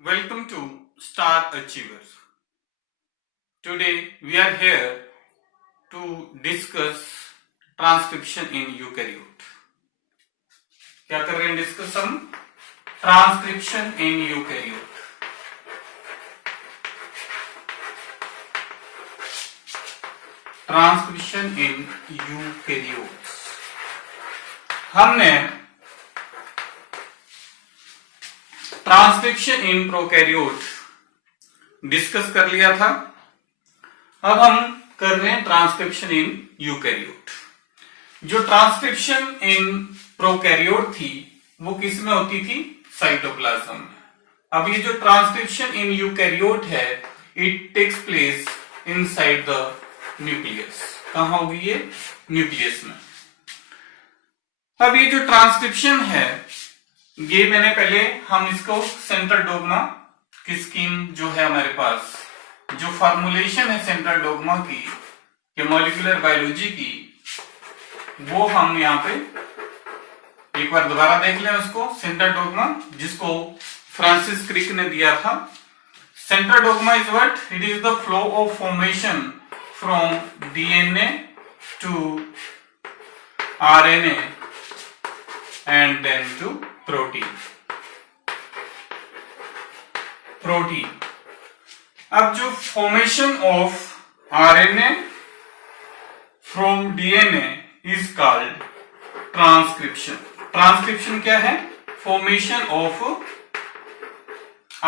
Welcome to Star Achiever. Today we are here to discuss transcription in eukaryote. क्या कर रहे हैं discuss हम? Transcription in eukaryote. Transcription in eukaryotes. हमने transcription in prokaryote discuss कर लिया था. अब हम कर रहे हैं ट्रांसक्रिप्शन इन यूकैरियोट. जो ट्रांसक्रिप्शन इन प्रोकैरियोट थी वो किस में होती थी? साइटोप्लाज्म में. अब ये जो ट्रांसक्रिप्शन इन यूकैरियोट है it takes place inside the nucleus. कहां होगी ये? न्यूक्लियस में. अब ये जो ट्रांसक्रिप्शन है ये मैंने पहले हम इसको सेंट्रल डोग्मा की स्कीम जो है हमारे पास, जो फॉर्मुलेशन है सेंट्रल डोग्मा की मॉलिक्यूलर बायोलॉजी की, वो हम यहाँ पे एक बार दोबारा देख लें उसको. सेंट्रल डोग्मा जिसको फ्रांसिस क्रिक ने दिया था. Central dogma is what? It is the flow of formation from DNA to RNA and then to protein. अब जो formation of RNA from DNA is called transcription. Transcription क्या है? Formation of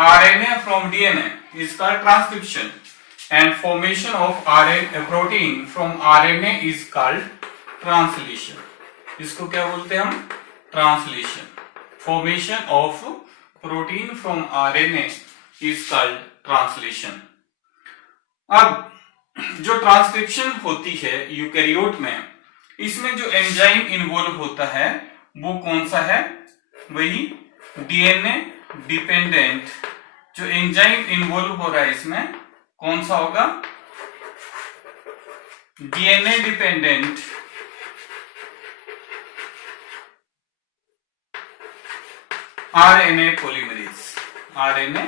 RNA from DNA is called transcription and formation of RNA protein from RNA is called translation. इसको क्या बोलते हैं हम? Translation. Formation of protein from RNA is called translation. अब जो transcription होती है यूकैरियोट में, इसमें जो एंजाइम इन्वॉल्व होता है वो कौन सा है? वही डीएनए डिपेंडेंट जो एंजाइम इन्वॉल्व हो रहा है इसमें कौन सा होगा? DNA dependent RNA polymerase. RNA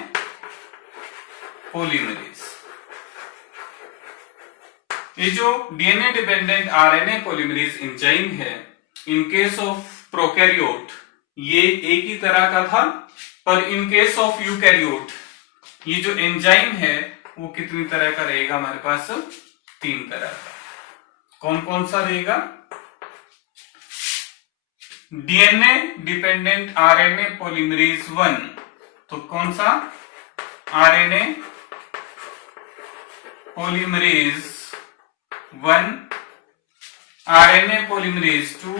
polymerase. ये जो DNA dependent RNA polymerase enzyme है, इन केस ऑफ प्रोकैरियोट ये एक ही तरह का था, पर इन केस ऑफ यूकैरियोट ये जो एंजाइम है वो कितनी तरह का रहेगा हमारे पास? 3 तरह का. कौन कौन सा रहेगा? DNA dependent RNA polymerase 1. तो कौन सा? RNA polymerase 1, RNA polymerase 2,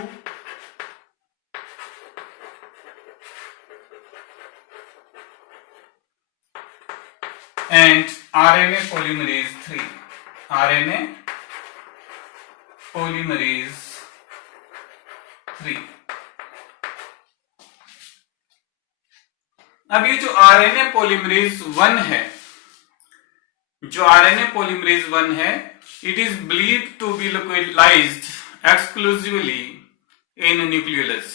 and RNA polymerase 3. RNA polymerase 3. अब ये जो आरएनए पॉलीमरेज 1 है, जो आरएनए पॉलीमरेज 1 है, it is believed to be localised exclusively in nucleus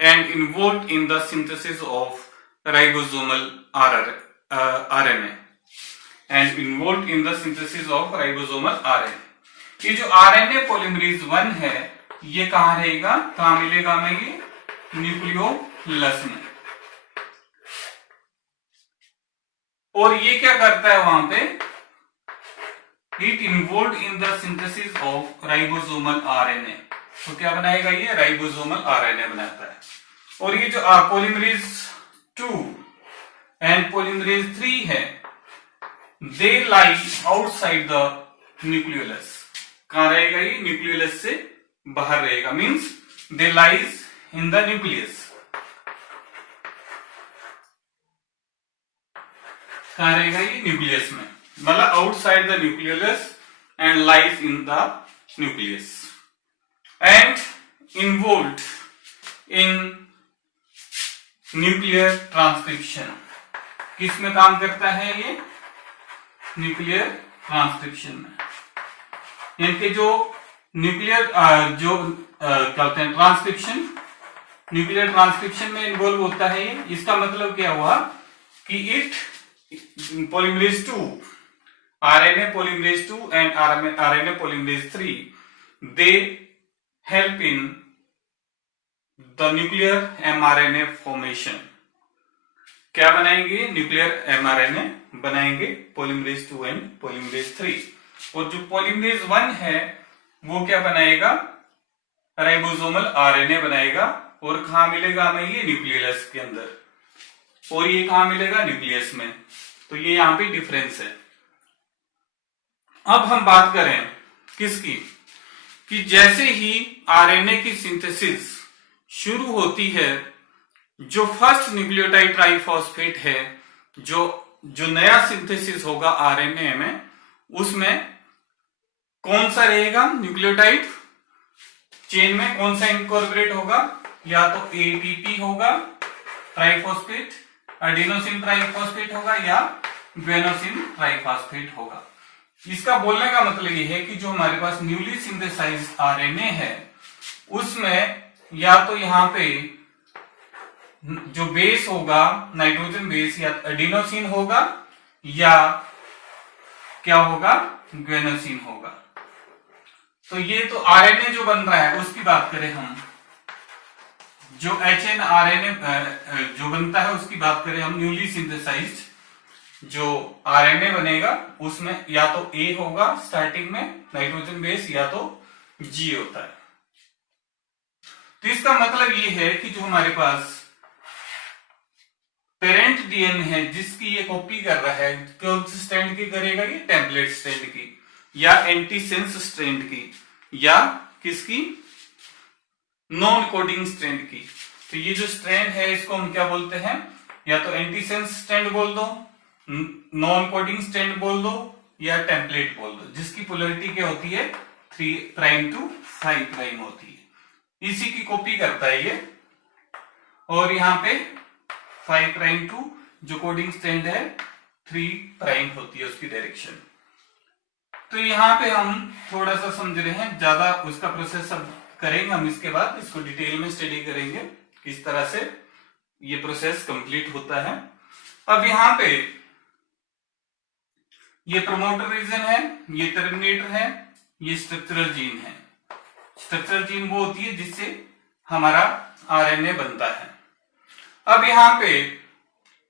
and involved in the synthesis of ribosomal RNA and involved in the synthesis of ribosomal RNA. ये जो RNA polymerase 1 है ये कहां रहेगा? कहां मिलेगा हमें? ये न्यूक्लियोलस में. और ये क्या करता है वहां पे? It involved in the synthesis of ribosomal RNA. तो क्या बनाएगा ये? राइबोसोमल आरएनए बनाता है. और ये जो पॉलीमरेज 2 एंड पॉलीमरेज 3 है, दे लाई आउटसाइड द न्यूक्लियोलस. कहां रहेगा ये? न्यूक्लियोलस से बाहर रहेगा. Means they lies in the nucleus. कहां रहेगा ये? न्यूक्लियस में. मतलब outside the nucleolus and lies in the nucleus and involved in nuclear transcription. किस में काम करता है ये? न्यूक्लियर ट्रांसक्रिप्शन में. इनके जो न्यूक्लियर जो क्या होते हैं ट्रांसक्रिप्शन, न्यूक्लियर ट्रांसक्रिप्शन में इन्वॉल्व होता है. इसका मतलब क्या हुआ कि it polymerase 2, RNA polymerase 2 and RNA polymerase 3, they help in the nuclear mRNA formation. क्या बनाएंगे? न्यूक्लियर mRNA बनाएंगे, polymerase 2 and polymerase 3. और जो polymerase 1 है वो क्या बनाएगा? राइबोसोमल RNA बनाएगा। और कहां मिलेगा हमें? ये न्यूक्लियस के अंदर, और ये कहां मिलेगा? न्यूक्लियस में। तो ये यहां पे डिफरेंस है। अब हम बात करें किसकी, कि जैसे ही आरएनए की सिंथेसिस शुरू होती है, जो फर्स्ट न्यूक्लियोटाइड ट्राइफॉस्फेट है, जो नया सिंथेसिस होगा आरएनए में, उसमें कौन सा रहेगा? न्यूक्लियोटाइड चेन में कौन सा इनकॉर्पोरेट होगा? या तो एटीपी होगा ट्राइफॉस्फेट, एडिनोसिन ट्राइफॉस्फेट होगा, या ग्वेनोसिन ट्राइफॉस्फेट होगा। इसका बोलने का मतलब ये है कि जो हमारे पास न्यूली सिंथेसाइज्ड आरएनए है, उसमें या तो यहां पे जो बेस होगा नाइट्रोजन बेस, या एडिनोसिन होगा, या क्या होगा? ग्वेनोसिन होगा। तो ये तो आरएनए जो बन रहा है उसकी बात करें हम, जो एचएनआरएनए जो बनता है उसकी बात करें हम, न्यूली सिंथेसाइज्ड जो आरएनए बनेगा उसमें या तो ए होगा स्टार्टिंग में नाइट्रोजन बेस, या तो जी होता है। तो इसका मतलब ये है कि जो हमारे पास पेरेंट डीएनए है जिसकी ये कॉपी कर रहा है, कौन सी स्ट्रैंड की करेगा? ये टेम्पलेट स्ट्रैंड की, या एंटीसेंस स्ट्रैंड की, या किसकी? नॉन कोडिंग स्ट्रैंड की। तो ये जो स्ट्रैंड है इसको हम क्या बोलते हैं? या तो एंटीसेंस स्ट्रैंड बोल दो, नॉन कोडिंग स्ट्रैंड बोल दो, या टेम्पलेट बोल दो, जिसकी पोलैरिटी क्या होती है? 3' to 5' होती है। इसी की कॉपी करता है ये। और यहाँ पे 5' to जो कोडिंग स्ट्रैंड है 3' होती है उसकी डायरेक्शन। तो यहाँ पे हम थोड़ा सा समझ रहे हैं, ज्यादा उसका प्रोसेस अब करेंगे हम, इसके बाद इसको डिटेल में स्टडी करेंगे किस तरह से ये प्रोसेस कंप्लीट होता है। अब यहाँ पे ये प्रमोटर रीजन है, ये टर्मिनेटर है, ये स्ट्रक्चरल जीन है। स्ट्रक्चरल जीन वो होती है जिससे हमारा आरएनए बनता है। अब यहाँ पे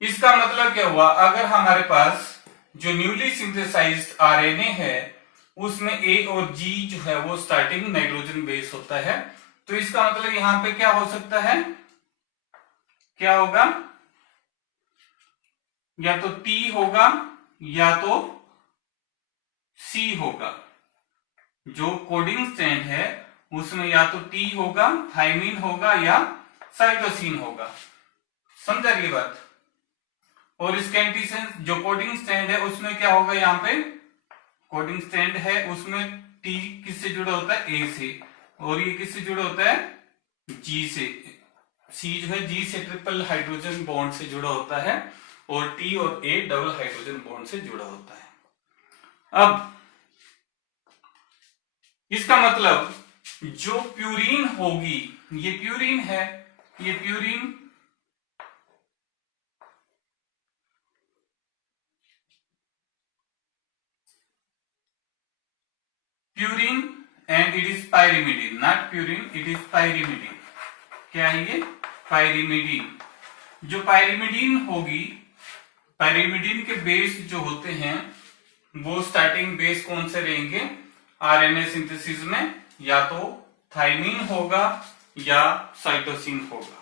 इसका मतलब क्या हुआ? अगर हमारे पास जो न्यूली सिंथेसाइज्ड आरएनए है उसमें ए और जी जो है वो स्टार्टिंग नाइट्रोजन बेस होता है, तो इसका मतलब यहां पे क्या हो सकता है? क्या होगा? या तो टी होगा या तो सी होगा। जो कोडिंग स्ट्रैंड है उसमें या तो टी होगा, थाइमिन होगा, या साइटोसिन होगा। समझा ये बात? और इसके एंटीसेंस जो कोडिंग स्ट्रैंड है उसमें क्या होगा? यहाँ पे कोडिंग स्ट्रैंड है उसमें टी किससे जुड़ा होता है? ए से, और ये किससे जुड़ा होता है? जी से। सी जो है जी से ट्रिपल हाइड्रोजन बॉन्ड से जुड़ा होता है, और टी और ए डबल हाइड्रोजन बॉन्ड से जुड़ा होता है। अब इसका मतलब जो प्यूरिन होगी, ये प्यूरिन है, ये purine and it is pyrimidine, not purine, it is pyrimidine। क्या है ये? पायरिमिडीन। जो पायरिमिडीन होगी, पायरिमिडीन के बेस जो होते हैं वो स्टार्टिंग बेस कौन से रहेंगे आरएनए सिंथेसिस में? या तो थाइमिन होगा या साइटोसिन होगा।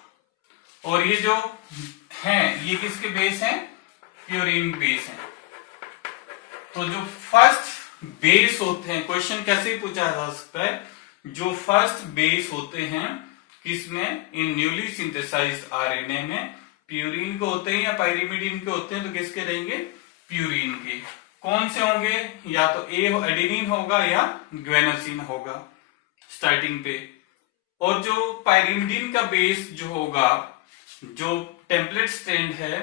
और ये जो हैं ये किसके बेस हैं? प्यूरिन बेस हैं। तो जो फर्स्ट बेस होते हैं, क्वेश्चन कैसे पूछा जा सकता है? जो फर्स्ट बेस होते हैं किसमें? इन न्यूली सिंथेसाइज्ड आरएनए में प्यूरिन के होते हैं या पायरिमिडीन के होते हैं, तो किसके रहेंगे? प्यूरिन के। कौन से होंगे? या तो ए एडेनिन होगा या ग्वेनोसिन होगा स्टार्टिंग पे। और जो पायरिमिडीन का बेस जो होगा, जो टेम्पलेट स्ट्रैंड है,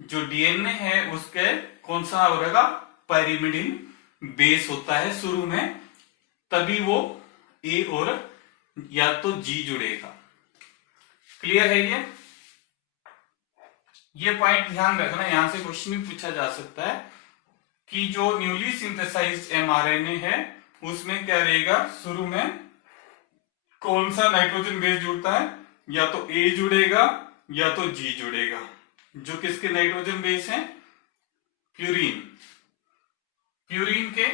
जो डीएनए है उसके कौन सा होगा? पायरिमिडीन बेस होता है शुरू में, तभी वो ए और या तो जी जुड़ेगा। क्लियर है ये? ये पॉइंट ध्यान रखना, यहां से क्वेश्चन भी पूछा जा सकता है कि जो न्यूली सिंथेसाइज्ड एमआरएनए है उसमें क्या रहेगा, शुरू में कौन सा नाइट्रोजन बेस जुड़ता है, या तो ए जुड़ेगा या तो जी जुड़ेगा, जो किसके नाइट्रोजन बेस है, प्यूरीन, प्यूरीन के।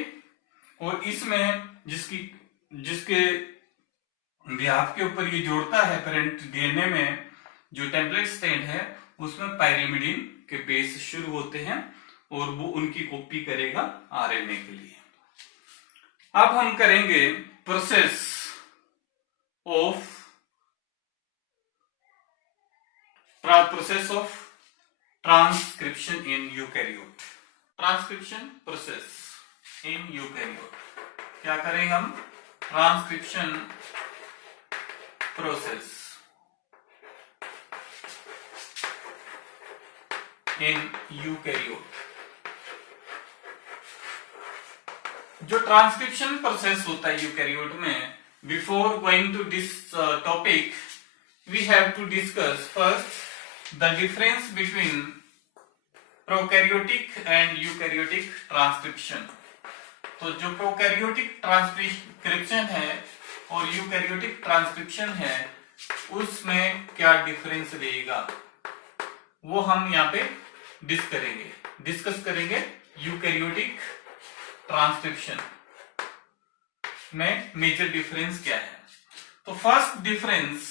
और इसमें जिसके बिहाफ के ऊपर ये जोड़ता है पेरेंट डीएनए में, जो टेम्पलेट स्टैंड है उसमें पायरिमिडीन के बेस शुरू होते हैं और वो उनकी कॉपी करेगा आरएनए के लिए। अब हम करेंगे process of transcription in eukaryote. Transcription process in eukaryote, क्या करेंगे हम, ट्रांसक्रिप्शन प्रोसेस इन यूकैरियोट। जो ट्रांसक्रिप्शन प्रोसेस होता है यूकैरियोट में, before going to this topic we have to discuss first the difference between prokaryotic and eukaryotic transcription. तो जो prokaryotic transcription है और यूकैरियोटिक ट्रांसक्रिप्शन है उसमें क्या डिफरेंस रहेगा वो हम यहाँ पे डिस्कस करेंगे। यूकैरियोटिक ट्रांसक्रिप्शन में मेजर डिफरेंस क्या है। तो फर्स्ट डिफरेंस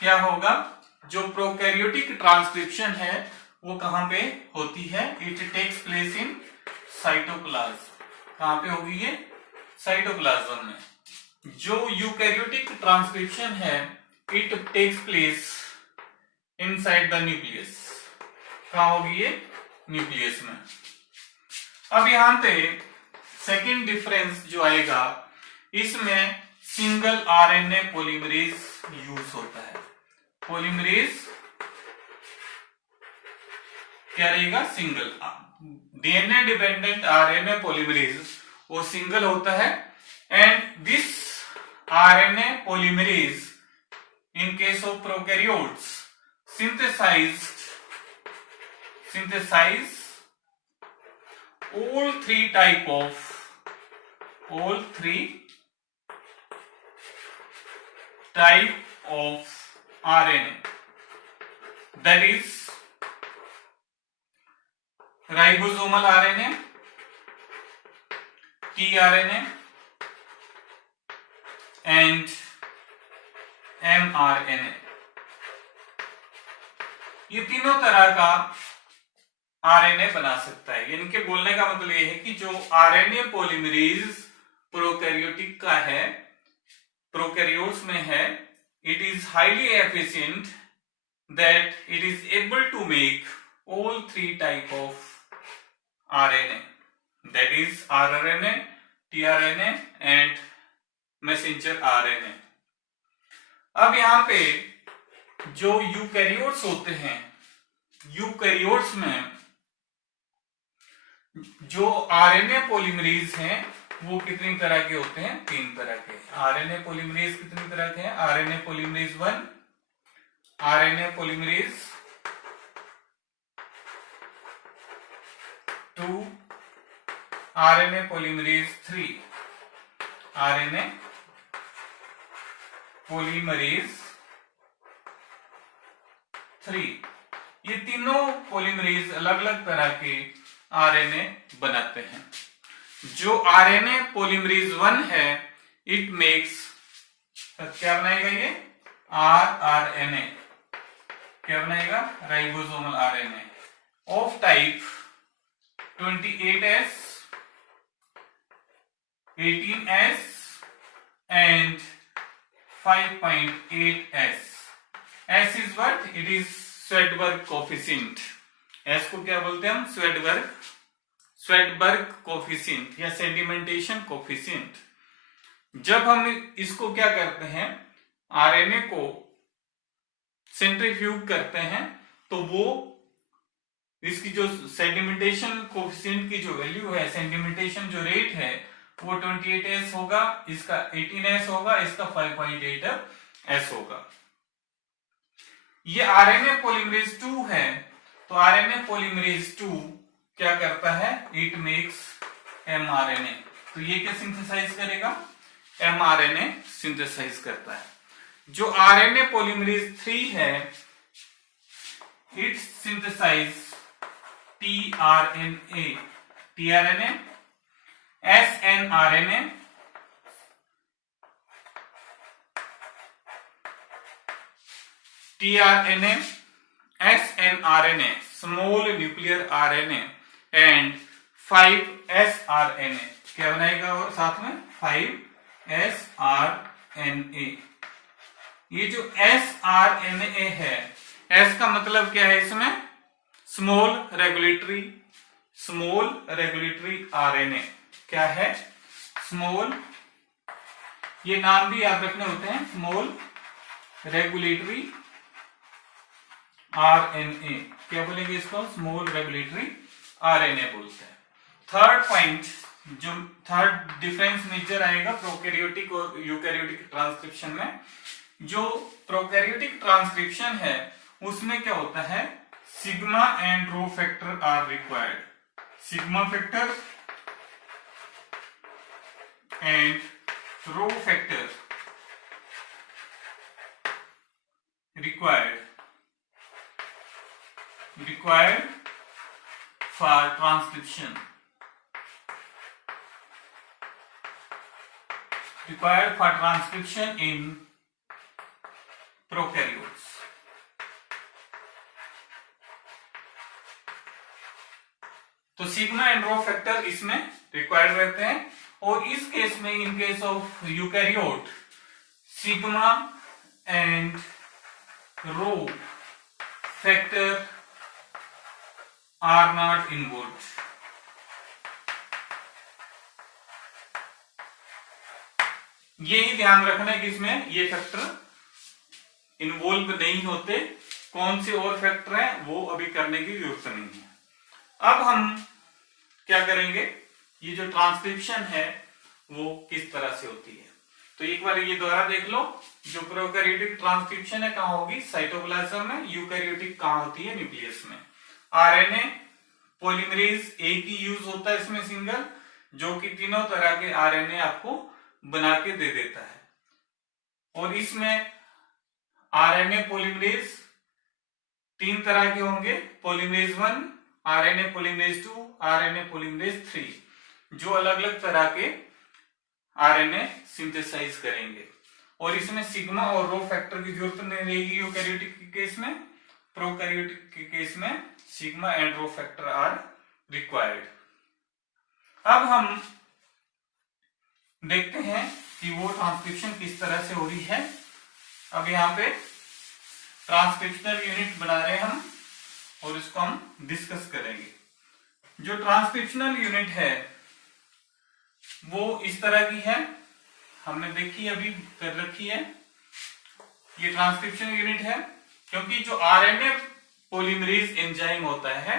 क्या होगा, जो प्रोकैरियोटिक ट्रांसक्रिप्शन है वो कहां पे होती है, it takes place in cytoplasm. कहां पे होगी ये, साइटोप्लाज्म में। जो यूकैरियोटिक ट्रांसक्रिप्शन है it takes place inside the nucleus. कहां होगी ये, न्यूक्लियस में। अब यहां पे सेकेंड डिफरेंस जो आएगा, इसमें सिंगल आरएनए पॉलीमरेज यूज होता है। पॉलीमरेज क्या रहेगा, single. DNA dependent RNA polymerase वो सिंगल होता है, and this RNA polymerase in case of prokaryotes synthesize all three type of RNA, that is ribosomal RNA, tRNA and mRNA। ये तीनों तरह का आरएनए बना सकता है। यानी कि बोलने का मतलब ये है कि जो आरएनए पॉलीमरेज प्रोकैरियोटिक का है, प्रोकैरियोट्स में है, it is highly efficient that it is able to make all three type of RNA, that is rRNA, tRNA and messenger RNA. अब यहां पे जो यूकैरियोट्स होते हैं, यूकैरियोट्स में जो आरएनए पॉलीमरेज हैं वो कितनी तरह के होते हैं, तीन तरह के। आरएनए पॉलीमरेज कितनी तरह के हैं, RNA polymerase 1, RNA polymerase 2, RNA polymerase 3, RNA polymerase 3। ये तीनों पॉलीमरेज अलग अलग तरह के आरएनए बनाते हैं। जो आरएनए पॉलीमरेज 1 है, इट मेक्स, क्या बनाएगा ये, आरआरएनए। क्या बनाएगा, ribosomal RNA of type 28S, 18S and 5.8S। S is what? It is Swedberg coefficient। S को क्या बोलते हैं हम, स्वेडबर्ग कोफिशिएंट या सेडिमेंटेशन कोफिशिएंट। जब हम इसको क्या करते हैं, आरएनए को सेंट्रीफ्यूग करते हैं, तो वो इसकी जो सेडिमेंटेशन कोफिशिएंट की जो वैल्यू है, सेडिमेंटेशन जो रेट है वो 28S होगा, इसका 18S होगा, इसका 5.8S होगा। ये आरएनए पॉलीमरेज 2 है, तो आरएनए पॉलीमरेज 2 क्या करता है, इट मेक्स एमआरएनए। तो ये क्या सिंथेसाइज करेगा, एमआरएनए सिंथेसाइज करता है। जो आरएनए पॉलीमरेज 3 है, it synthesize tRNA, snRNA, tRNA, snRNA, small nuclear RNA and 5एसआरएनए। क्या बनाएगा और साथ में 5एसआरएनए। ये जो एसआरएनए है, एस का मतलब क्या है इसमें, स्मॉल रेगुलेटरी आरएनए। क्या है, स्मॉल, ये नाम भी याद रखने होते हैं, स्मॉल रेगुलेटरी आरएनए। क्या बोलेंगे इसको, स्मॉल रेगुलेटरी आरएनए बोलते हैं। थर्ड पॉइंट, जो थर्ड डिफरेंस मेजर आएगा प्रोकैरियोटिक और यूकैरियोटिक ट्रांसक्रिप्शन में। जो प्रोकैरियोटिक ट्रांसक्रिप्शन है उसमें क्या होता है, sigma and rho factor are required. Sigma factor and rho factor required for transcription, in prokaryotes। तो सिग्मा एंड रो फैक्टर इसमें रिक्वायर्ड रहते हैं, और इस केस में, in case of eukaryote, sigma and rho factor are not involve. यही ध्यान रखना है कि इसमें ये फैक्टर इन्वॉल्व नहीं होते। कौन से और फैक्टर हैं वो अभी करने की जरूरत नहीं है। अब हम क्या करेंगे, ये जो ट्रांसक्रिप्शन है वो किस तरह से होती है। तो एक बार ये दोबारा देख लो, जो प्रोकैरियोटिक ट्रांसक्रिप्शन है कहां होगी, साइटोप्लाज्म में। यूकैरियोटिक कहां होती है, न्यूक्लियस में। आरएनए पॉलीमरेज एक ही यूज होता है इसमें, सिंगल, जो कि तीनों तरह के आरएनए आपको बना के दे देता है। और इसमें आरएनए पॉलीमरेज 3 तरह के होंगे, polymerase 1, RNA polymerase 2, RNA polymerase 3, जो अलग अलग तरह के आरएनए सिंथेसाइज करेंगे। और इसमें सिग्मा और रो फैक्टर की जरूरत नहीं रहेगी यूकैरियोटिक के केस में। प्रोकैरियोटिक के केस में sigma and rho factor are required. अब हम देखते हैं कि वो ट्रांसक्रिप्शन किस तरह से हो रही है। अब यहाँ पे ट्रांसक्रिप्शनल यूनिट बना रहे हैं हम, और इसको हम डिस्कस करेंगे। जो ट्रांसक्रिप्शनल यूनिट है वो इस तरह की है, हमने देखी अभी कर रखी है। ये ट्रांसक्रिप्शन यूनिट है, क्योंकि जो आरएनए पॉलीमरेज एंजाइम होता है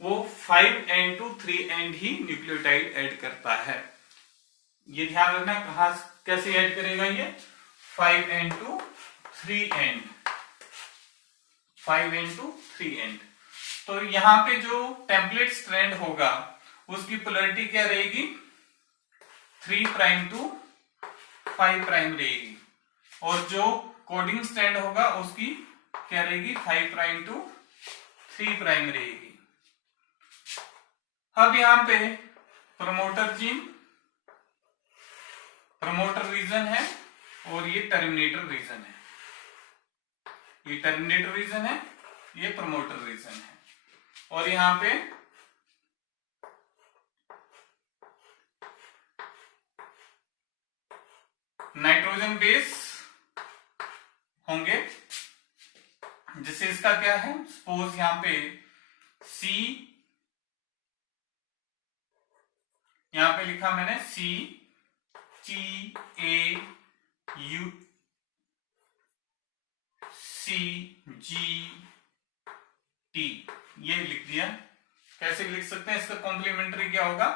वो 5' to 3' ही न्यूक्लियोटाइड ऐड करता है। ये ध्यान रखना, कहां कैसे ऐड करेगा ये, 5' to 3', 5' to 3'। तो यहां पे जो टेम्पलेट स्ट्रैंड होगा उसकी पोलैरिटी क्या रहेगी, 3' to 5' रहेगी, और जो कोडिंग स्ट्रैंड होगा उसकी क्या रहेगी, 5' to 3' रहेगी। अब यहां पे प्रमोटर जीन, प्रमोटर रीजन है, और ये टर्मिनेटर रीजन है। ये टर्मिनेटर रीजन है, ये प्रमोटर रीजन है। और यहां पे नाइट्रोजन बेस होंगे। जैसे इसका क्या है, सपोज यहां पे सी, यहां पे लिखा मैंने CTAU CGT, ये लिख दिया। कैसे लिख सकते हैं, इसका कॉम्प्लीमेंट्री क्या होगा,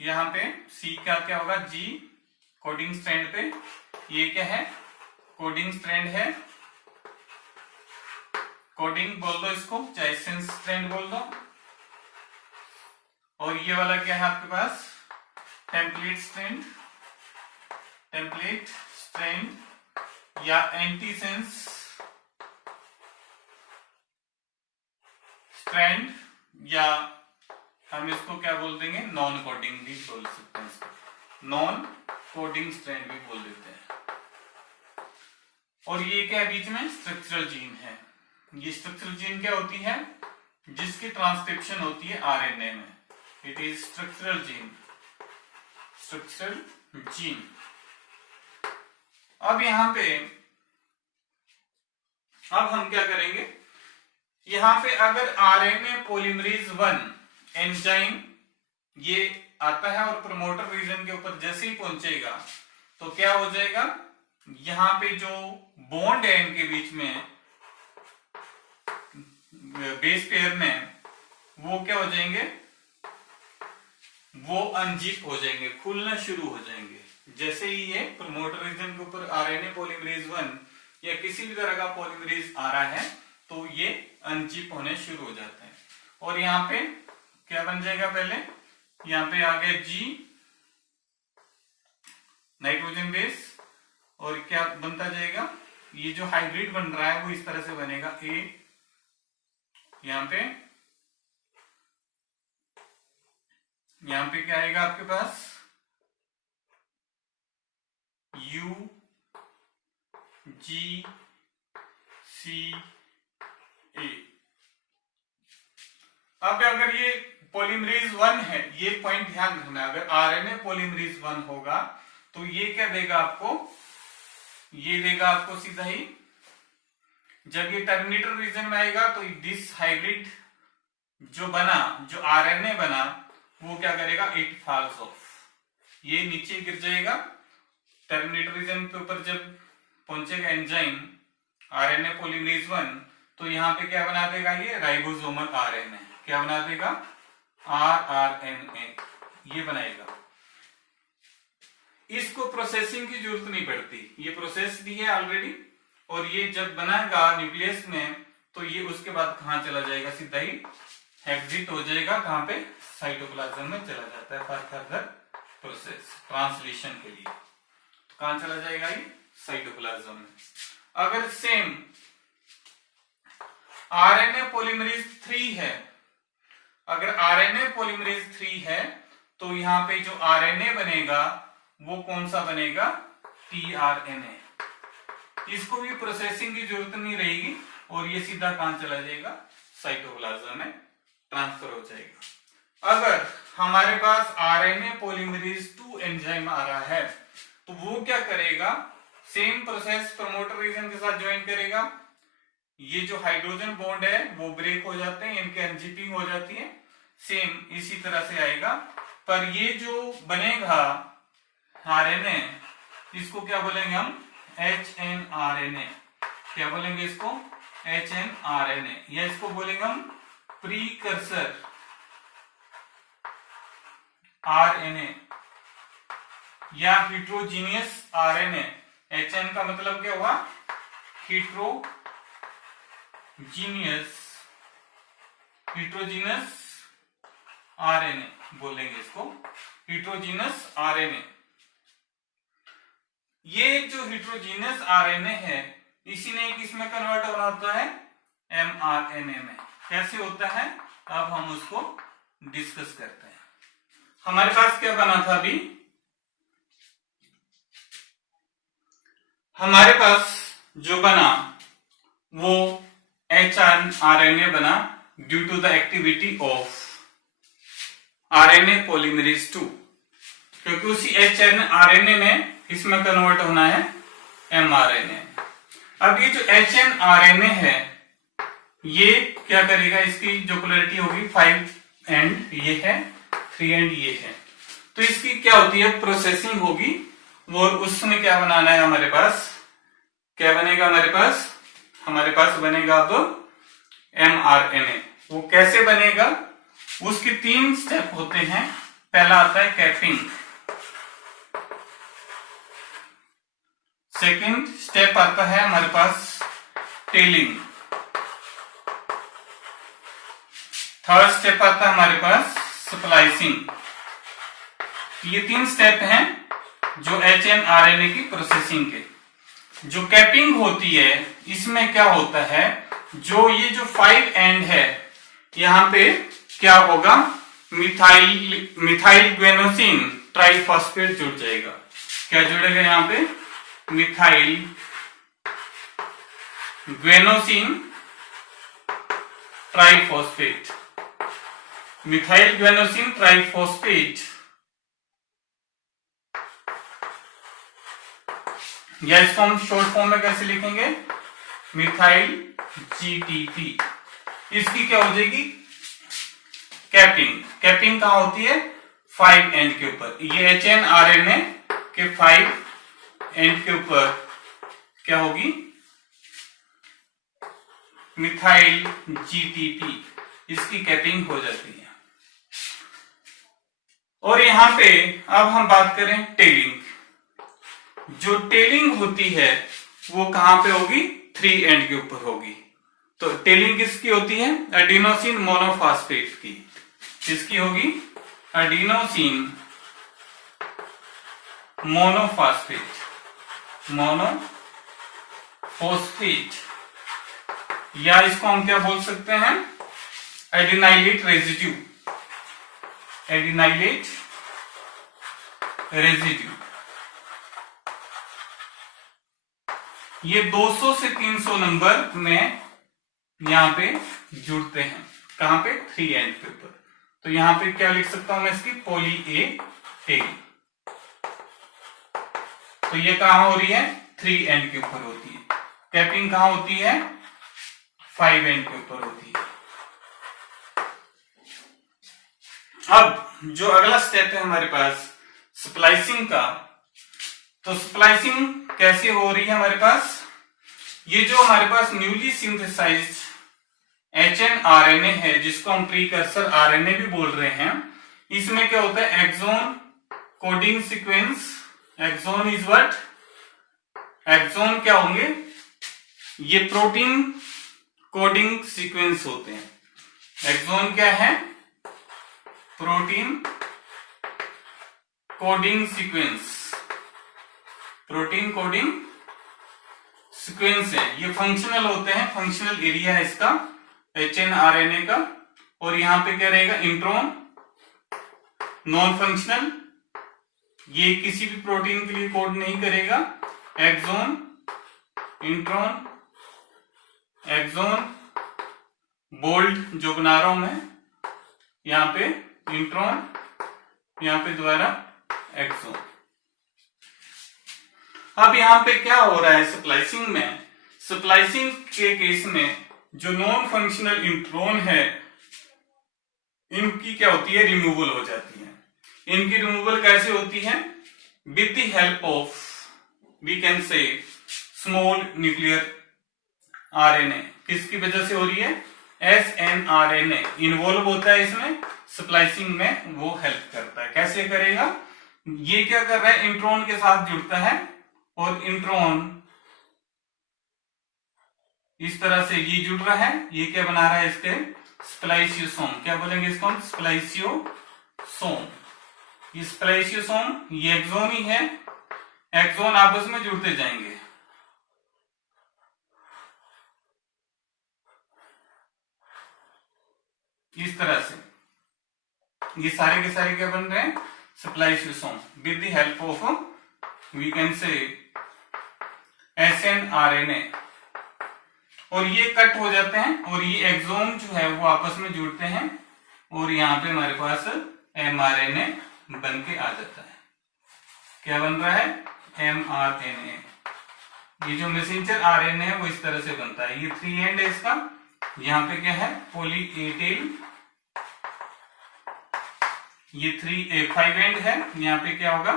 यहां पे C का क्या होगा, G कोडिंग स्ट्रैंड पे, ये क्या है, कोडिंग स्ट्रैंड है, कोडिंग बोल दो इसको, चाहे सेंस स्ट्रैंड बोल दो। और ये वाला क्या है आपके पास, टेम्पलेट स्ट्रैंड, टेम्पलेट स्ट्रैंड या एंटी सेंस स्ट्रैंड, या हम इसको क्या बोल देंगे, नॉन कोडिंग भी बोल सकते हैं इसको, नॉन कोडिंग स्ट्रैंड भी बोल देते हैं। और ये क्या है बीच में, स्ट्रक्चरल जीन है। ये स्ट्रक्चरल जीन क्या होती है, जिसकी ट्रांसक्रिप्शन होती है आरएनए में, it is structural gene, structural gene. अब यहां पे अब हम क्या करेंगे, यहां पे अगर आरएनए पॉलीमरेज 1 एंजाइम ये आता है और प्रमोटर रीजन के ऊपर जैसे ही पहुंचेगा तो क्या हो जाएगा, यहां पे जो बॉन्ड है इनके बीच में बेस पेयर में, वो क्या हो जाएंगे, वो अनजिप हो जाएंगे, खुलना शुरू हो जाएंगे। जैसे ही ये प्रमोटर रीजन के ऊपर आरएनए पॉलीमरेज 1 या किसी भी तरह का पॉलीमरेज आ रहा है तो ये अनजिप होने शुरू हो जाते हैं। और यहाँ पे क्या बन जाएगा, पहले यहाँ पे आ गया जी नाइट्रोजन बेस, और क्या बनता जाएगा, ये जो हाइब्रिड बन रहा है वो इस तरह से बनेगा, ए यहाँ पे क्या आएगा आपके पास, यू जी सी ए। अब अगर ये पॉलीमरेज 1 है, ये पॉइंट ध्यान रखना, अगर आरएनए पॉलीमरेज 1 होगा तो ये क्या देगा आपको, ये देगा आपको सीधा ही, जब ये टर्मिनेटर रीजन में आएगा तो दिस हाइब्रिड जो बना, जो आरएनए बना, वो क्या करेगा, इट फॉल्स ऑफ, ये नीचे गिर जाएगा। टर्मिनेटर रीजन के ऊपर जब पहुंचेगा एंजाइम आरएनए पॉलीमरेज 1 तो यहाँ पे क्या बना देगा, ये राइबोसोमल आरएनए, क्या बना देगा, आरआरएनए, ये बनाएगा। इसको प्रोसेसिंग की जरूरत नहीं पड़ती, ये प्रोसेस भी है ऑलरेडी, और ये जब बनाएगा न्यूक्लियस में तो ये उसके बाद कहां चला जाएगा, सीधा ही एग्जिट हो जाएगा, कहां पे, साइटोप्लाज्म में चला जाता है फॉर फर्दर प्रोसेस, ट्रांसलेशन के लिए। तो कहां चला जाएगा, ये साइटोप्लाज्म में। अगर सेम आरएनए पॉलीमरेज 3 है, अगर आरएनए पॉलीमरेज 3 है तो यहाँ पे जो आरएनए बनेगा वो कौन सा बनेगा, टीआरएनए। इसको भी प्रोसेसिंग की जरूरत नहीं रहेगी और ये सीधा कहां चला जाएगा, साइटोप्लाज्म में ट्रांसफर हो जाएगा। अगर हमारे पास आरएनए पॉलीमरेज 2 एंजाइम आ रहा है तो वो क्या करेगा, सेम प्रोसेस प्रमोटर रीजन के साथ ज्वाइन करेगा, ये जो हाइड्रोजन बॉन्ड है वो ब्रेक हो जाते हैं, इनके अनजिपिंग हो जाती है, सेम इसी तरह से आएगा। पर ये जो बनेगा आरएनए, इसको क्या बोलेंगे हम, HNRNA, क्या बोलेंगे इसको, HNRNA, या इसको बोलेंगे हम प्रीकर्सर RNA या हिट्रोजीनियस RNA। HN का मतलब क्या हुआ, हिट्रोजीनियस RNA बोलेंगे इसको, हिट्रोजीनियस RNA। ये जो हिट्रोजीनियस आरएनए है इसी ने किसमें कन्वर्ट होना होता है, एमआरएनए में। कैसे होता है अब हम उसको डिस्कस करते हैं। हमारे पास क्या बना था अभी, हमारे पास जो बना वो एचआरएनए बना due to the activity of RNA polymerase 2, क्योंकि उसी एचआरएनए में इसमें कन्वर्ट होना है एमआरएनए। अब ये जो एचएनआरएनए है ये क्या करेगा, इसकी जो पोलैरिटी होगी 5 एंड ये है, 3 एंड ये है, तो इसकी क्या होती है, प्रोसेसिंग होगी, और उसमें क्या बनाना है हमारे पास, क्या बनेगा हमारे पास बनेगा अब एमआरएनए। वो कैसे बनेगा, उसके 3 स्टेप होते हैं। पहला आता है कैपिंग, सेकेंड स्टेप आता है हमारे पास टेलिंग, थर्ड स्टेप आता है हमारे पास स्प्लाइसिंग। ये 3 स्टेप हैं जो HNRNA की प्रोसेसिंग के। जो कैपिंग होती है इसमें क्या होता है, जो ये जो 5 एंड है यहां पे क्या होगा, मिथाइल ग्वेनोसिन ट्राइफॉस्फेट जुड़ जाएगा। क्या जुड़ेगा यहाँ पे, मिथाइल ग्वेनोसिन ट्राइफॉस्फेट। मिथाइल ग्वेनोसिन ट्राइफॉस्फेट, या इसको हम शॉर्ट फॉर्म में कैसे लिखेंगे, मिथाइल GTP। इसकी क्या हो जाएगी, कैपिंग। कैपिंग कहां होती है, 5 एंड के ऊपर। ये HNRNA के 5 एंड के ऊपर क्या होगी, मिथाइल GTP, इसकी कैपिंग हो जाती है। और यहां पे अब हम बात करें टेलिंग। जो टेलिंग होती है वो कहां पे होगी, 3 एंड के ऊपर होगी। तो टेलिंग किसकी होती है, एडिनोसिन मोनोफॉस्फेट की। किसकी होगी, एडिनोसिन मोनोफॉस्फेट, या इसको हम क्या बोल सकते हैं, एडिनाइलेट रेजिड्यू। एडिनाइलेट रेजिड्यू ये 200 से 300 नंबर में यहां पे जुड़ते हैं। कहां पे, 3 एंड के ऊपर। तो यहां पे क्या लिख सकता हूं मैं इसकी, पॉली ए टेल। तो ये कहां हो रही है, 3 एंड के ऊपर होती है। कैपिंग कहां होती है, 5 एंड के ऊपर होती है। अब जो अगला स्टेप है हमारे पास स्प्लाइसिंग का, तो स्प्लाइसिंग कैसे हो रही है हमारे पास, ये जो हमारे पास न्यूली सिंथेसाइज्ड HNRNA है, जिसको हम प्रीकर्सर RNA भी बोल रहे हैं, इसमें क्या होता है, exon coding sequence. Exon is what, exon क्या होंगे, ये प्रोटीन कोडिंग सीक्वेंस होते हैं। एक्सोन क्या है, protein coding sequence. Protein coding sequence है, ये फंक्शनल होते हैं, फंक्शनल एरिया है इसका HNRNA का। और यहां पे क्या रहेगा, इंट्रॉन। नॉन फंक्शनल, ये किसी भी प्रोटीन के लिए कोड नहीं करेगा। एक्सोन, इंट्रॉन, एक्सोन, बोल्ड जो बना रहा हूं मैं, यहां पे इंट्रॉन, यहां पे दोबारा एक्सोन। अब यहां पे क्या हो रहा है स्प्लाइसिंग में, स्प्लाइसिंग के केस में जो नॉन फंक्शनल इंट्रॉन है इनकी क्या होती है, रिमूवल हो जाती है। इनकी रिमूवल कैसे होती है, with the help of we can say small nuclear RNA। किसकी वजह से हो रही है, SNRNA इन्वॉल्व होता है इसमें, स्प्लाइसिंग में वो हेल्प करता है। कैसे करेगा, ये क्या कर रहा है, इंट्रॉन के साथ जुड़ता है और इंट्रॉन इस तरह से ये जुड़ रहा है, ये क्या बना रहा है, इसके स्प्लाइसियोसोम। क्या बोलेंगे इसको हम, स्प्लाइसियोसोम। ये स्प्लाइसियोसोम, ये एक्सोन ही है, एक्सोन आपस में जुड़ते जाएंगे। इस तरह से ये सारे के सारे क्या बन रहे हैं, spliceosome, with the help of we can say SNRNA। और ये कट हो जाते हैं और ये एक्सोन जो है वो आपस में जुड़ते हैं और यहाँ पे हमारे पास mRNA बन के आ जाता है। क्या बन रहा है, mRNA। ये जो मैसेंजर RNA है वो इस तरह से बनता है। ये 3 एंड है इसका, यहाँ पे क्या है, पॉली ए टेल। ये 5 एंड है, यहाँ पे क्या होगा,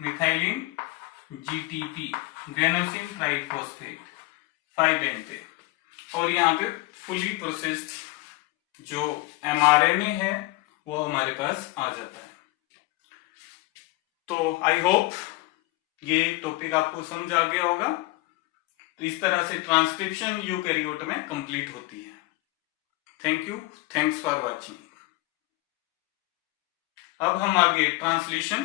मिथाइलिन GTP, ग्रेनोसिन ट्राइफॉस्फेट, 5 एंड पे। और यहाँ पे फुली प्रोसेस्ड जो mRNA है वो हमारे पास आ जाता है। तो आई होप ये टॉपिक आपको समझ आ गया होगा। तो इस तरह से ट्रांसक्रिप्शन यूकैरियोट में कंप्लीट होती है। Thank you, thanks for watching. अब हम आगे ट्रांसलेशन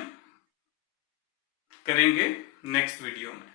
करेंगे नेक्स्ट वीडियो में।